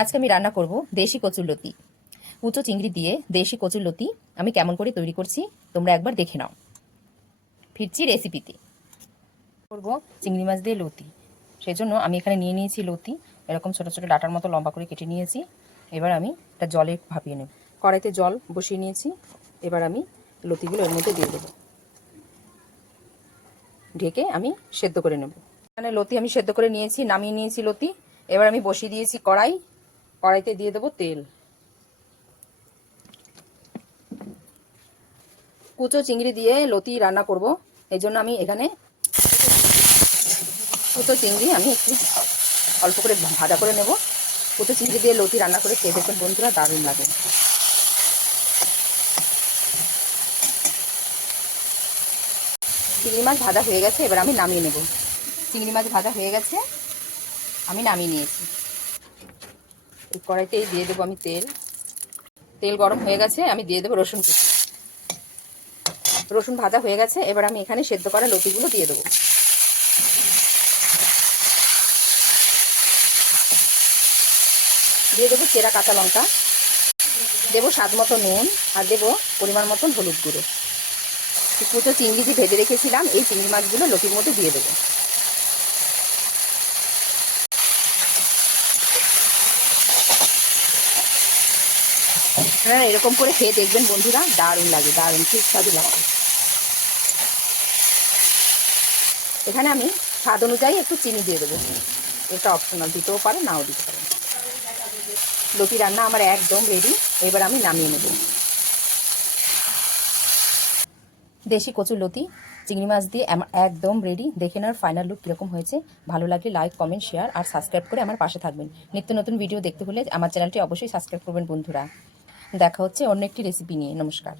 আজকে আমি রান্না করব দেশি কচুরলতি। কুচো চিংড়ি দিয়ে দেশি কচুরলতি আমি কেমন করে তৈরি করছি তোমরা একবার দেখে নাও। ফিরছি রেসিপিতে। করব চিংড়ি মাছ দিয়ে লতি। সেজন্য আমি এখানে নিয়ে নিয়েছি লতি, এরকম ছোট ছোট ডাটার মতো লম্বা করে কেটে নিয়েছি। এবার আমি এটা জলে ভাপিয়ে নেব। কড়াইতে জল বসিয়ে নিয়েছি। এবার আমি লতিগুলো এর মধ্যে দিয়ে দেবো, ঢেকে আমি সেদ্ধ করে নেব। এখানে লতি আমি সেদ্ধ করে নিয়েছি, নামিয়ে নিয়েছি লতি। এবার আমি বসিয়ে দিয়েছি কড়াই। কড়াইতে দিয়ে দেবো তেল। কুচো চিংড়ি দিয়ে লতি রান্না করব, এই জন্য আমি এখানে কুচো চিংড়ি আমি একটু অল্প করে ভাজা করে নেব। কুচো চিংড়ি দিয়ে লতি রান্না করে খেয়ে দেখুন বন্ধুরা, দারুণ লাগে। চিংড়ি মাছ ভাজা হয়ে গেছে, এবার আমি নামিয়ে নেব। চিংড়ি মাছ ভাজা হয়ে গেছে, আমি নামিয়ে নিয়েছি। এই কড়াইতেই দিয়ে দেবো আমি তেল। তেল গরম হয়ে গেছে, আমি দিয়ে দেবো রসুন কুচি। রসুন ভাজা হয়ে গেছে, এবার আমি এখানে সেদ্ধ করা লতিগুলো দিয়ে দেবো। দিয়ে দেবো চেরা কাঁচা লঙ্কা, দেবো স্বাদ মতো নুন, আর দেবো পরিমাণ মতন হলুদ গুঁড়ো। কুচো চিংড়ি যে ভেজে রেখেছিলাম এই চিংড়ি মাছগুলো লতির মধ্যে দিয়ে দেবো। হ্যাঁ, এরকম করে খেয়ে দেখবেন বন্ধুরা, দারুণ লাগে, দারুণ সুস্বাদু লাগে। এখানে আমি স্বাদ অনুযায়ী একটু চিনি দিয়ে দেবো, এটা অপশনাল, দিতেও পারে নাও দিতে পারে। লতি রান্না আমার একদম রেডি, এবার আমি নামিয়ে নেব। দেশি কচুর লতি চিংড়ি মাছ দিয়ে আমার একদম রেডি। দেখে নেওয়ার ফাইনাল লুক কীরকম হয়েছে। ভালো লাগলে লাইক, কমেন্ট, শেয়ার আর সাবস্ক্রাইব করে আমার পাশে থাকবেন। নিত্য নতুন ভিডিও দেখতে হলে আমার চ্যানেলটি অবশ্যই সাবস্ক্রাইব করবেন বন্ধুরা। দেখা হচ্ছে অন্য একটি রেসিপি নিয়ে। নমস্কার।